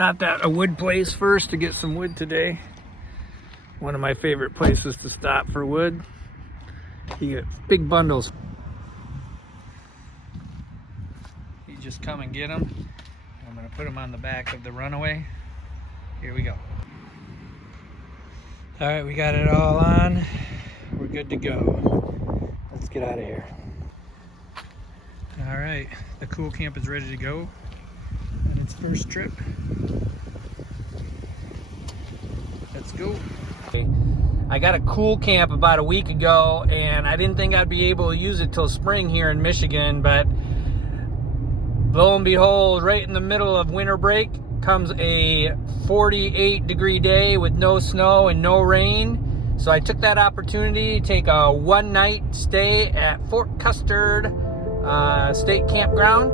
Stopped at a wood place first to get some wood today. One of my favorite places to stop for wood. You get big bundles. You just come and get them. I'm gonna put them on the back of the Runaway. Here we go. All right, we got it all on. We're good to go. Let's get out of here. All right, the CoolCamp is ready to go on its first trip. Let's go. I got a CoolCamp about a week ago, and I didn't think I'd be able to use it till spring here in Michigan, but lo and behold, right in the middle of winter break comes a 48-degree day with no snow and no rain. So I took that opportunity to take a one-night stay at Fort Custer State Campground.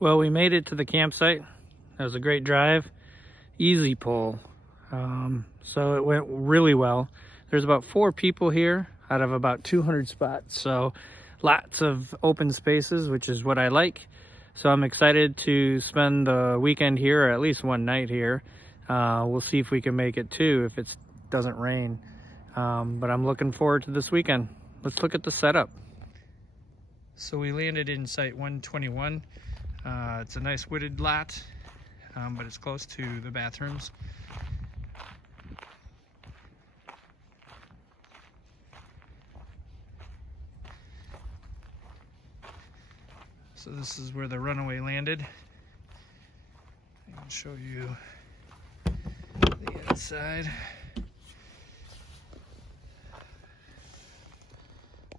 Well, we made it to the campsite. That was a great drive. Easy pull. So it went really well. There's about 4 people here out of about 200 spots. So lots of open spaces, which is what I like. So I'm excited to spend the weekend here, or at least one night here. We'll see if we can make it 2 if it doesn't rain. But I'm looking forward to this weekend. Let's look at the setup. So we landed in site 121. It's a nice wooded lot, but it's close to the bathrooms. So this is where the Runaway landed. I'll show you the inside.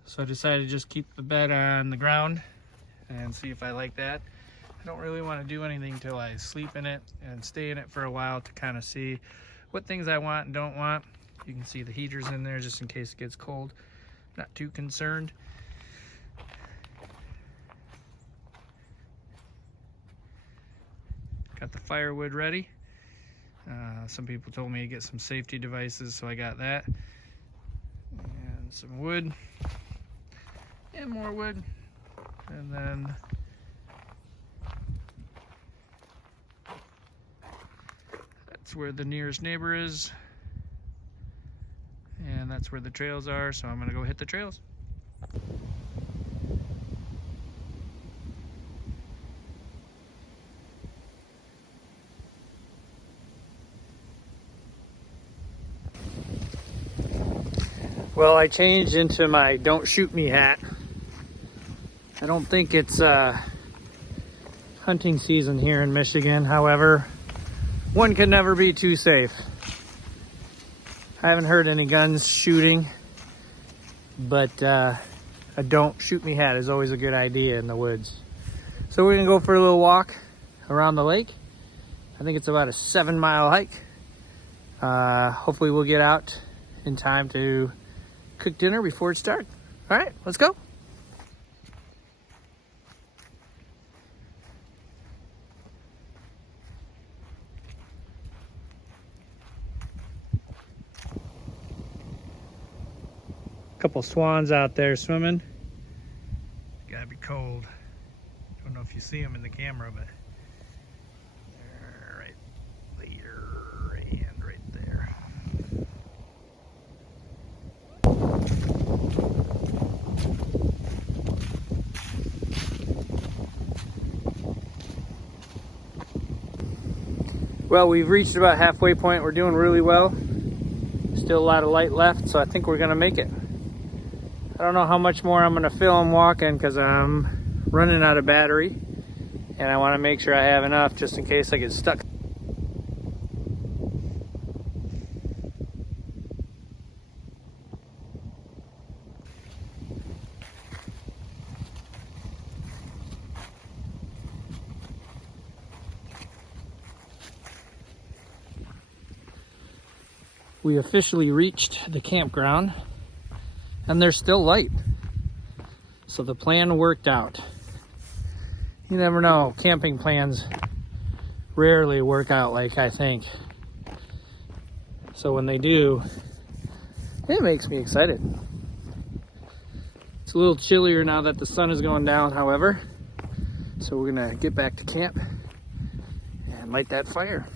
So I decided to just keep the bed on the ground and see if I like that. I don't really want to do anything till I sleep in it and stay in it for a while to kind of see what things I want and don't want. You can see the heaters in there just in case it gets cold. Not too concerned. Got the firewood ready. Some people told me to get some safety devices, so I got that. And some wood. And more wood. And then that's where the nearest neighbor is, and that's where the trails are, so I'm gonna go hit the trails. Well, I changed into my "Don't Shoot Me" hat. I don't think it's hunting season here in Michigan, however, one can never be too safe. I haven't heard any guns shooting, but a "Don't Shoot Me" hat is always a good idea in the woods. So we're gonna go for a little walk around the lake. I think it's about a 7-mile hike. Hopefully we'll get out in time to cook dinner before it's dark. All right, let's go. Couple swans out there swimming. Gotta be cold. Don't know if you see them in the camera, but they're right there and right there. Well, we've reached about halfway point. We're doing really well. Still a lot of light left, so I think we're gonna make it. I don't know how much more I'm gonna film walking because I'm running out of battery, and I want to make sure I have enough just in case I get stuck. We officially reached the campground, and there's still light. So the plan worked out. You never know, camping plans rarely work out like I think. So when they do, it makes me excited. It's a little chillier now that the sun is going down, however. So we're gonna get back to camp and light that fire.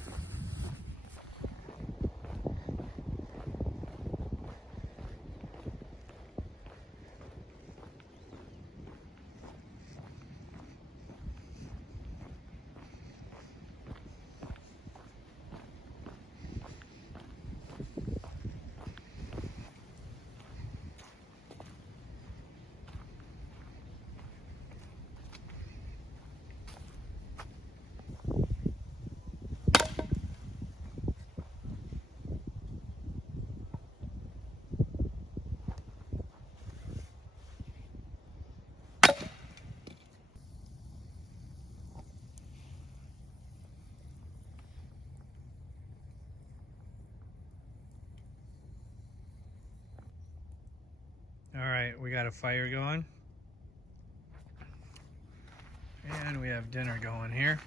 All right, we got a fire going. And we have dinner going here.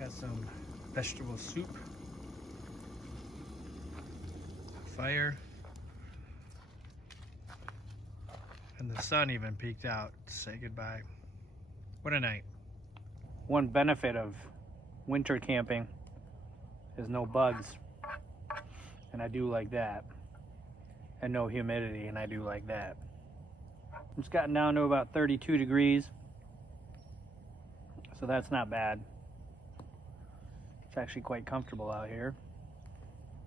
Got some vegetable soup. Fire. And the sun even peeked out to say goodbye. What a night. One benefit of winter camping is no bugs. And I do like that. And no humidity, and I do like that. It's gotten down to about 32 degrees. So that's not bad. It's actually quite comfortable out here.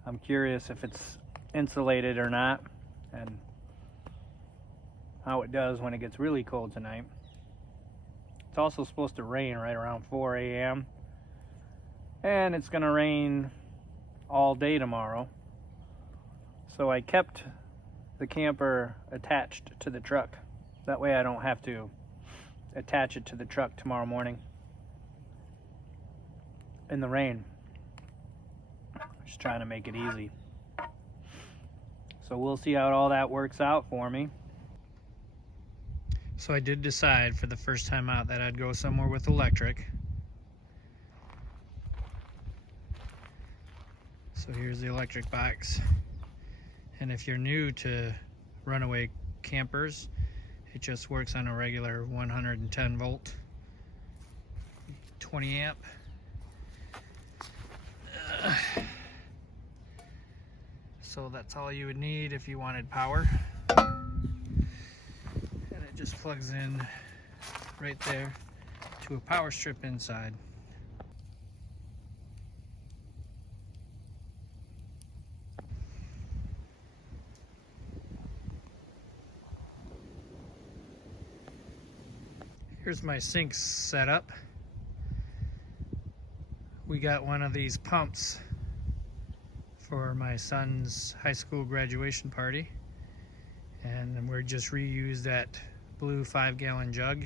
I'm curious if it's insulated or not, and how it does when it gets really cold tonight. It's also supposed to rain right around 4 a.m. And it's gonna rain all day tomorrow. So I kept the camper attached to the truck. That way I don't have to attach it to the truck tomorrow morning in the rain. Just trying to make it easy. So we'll see how all that works out for me. So I did decide for the first time out that I'd go somewhere with electric. So here's the electric box. And if you're new to Runaway campers, it just works on a regular 110 volt, 20 amp. So that's all you would need if you wanted power. And it just plugs in right there to a power strip inside. Here's my sink set up. We got one of these pumps for my son's high school graduation party, and we just reuse that blue 5-gallon jug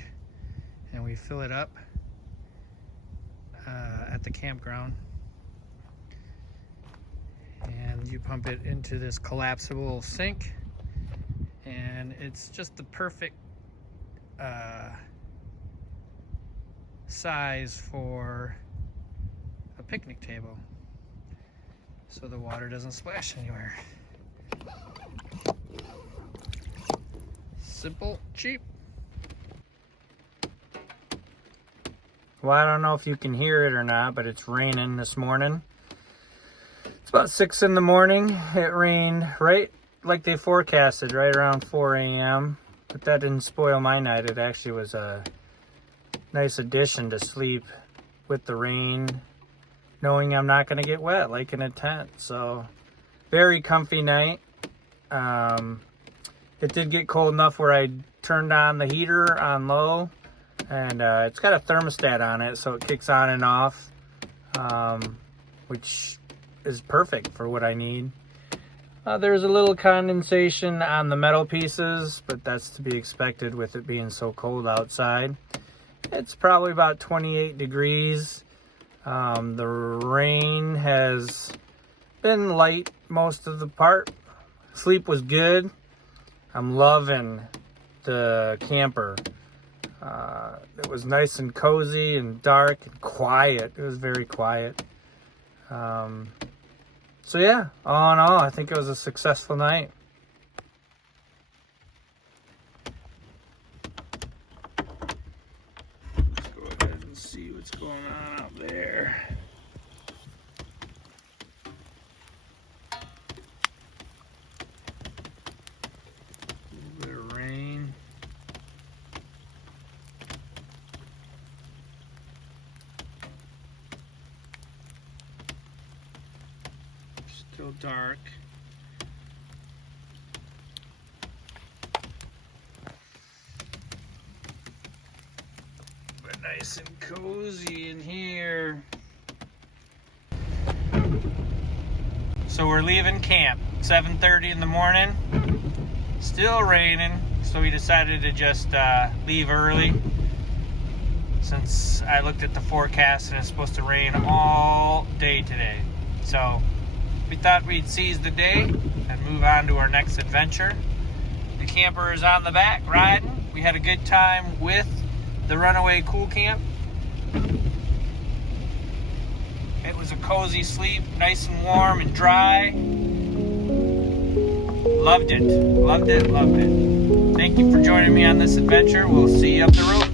and we fill it up at the campground, and you pump it into this collapsible sink, and it's just the perfect size for a picnic table, so the water doesn't splash anywhere. Simple, cheap. Well, I don't know if you can hear it or not, but it's raining this morning. It's about 6 in the morning. It rained right like they forecasted, right around 4 a.m. But that didn't spoil my night. It actually was a nice addition to sleep with the rain, knowing I'm not going to get wet like in a tent. So very comfy night. it did get cold enough where I turned on the heater on low, and it's got a thermostat on it, so it kicks on and off, which is perfect for what I need. There's a little condensation on the metal pieces, but that's to be expected with it being so cold outside. It's probably about 28 degrees. The rain has been light most of the part. Sleep was good. I'm loving the camper. It was nice and cozy and dark and quiet. It was very quiet. So yeah, all in all, I think it was a successful night. Let's go ahead and see what's going on out there. A little bit of rain. Still dark. But nice and cozy in here. So we're leaving camp, 7:30 in the morning. Still raining, so we decided to just leave early. Since I looked at the forecast and it's supposed to rain all day today. So we thought we'd seize the day and move on to our next adventure. The camper is on the back riding. We had a good time with the Runaway CoolCamp. It was a cozy sleep, nice and warm and dry. Loved it, loved it, loved it. Thank you for joining me on this adventure. We'll see you up the road.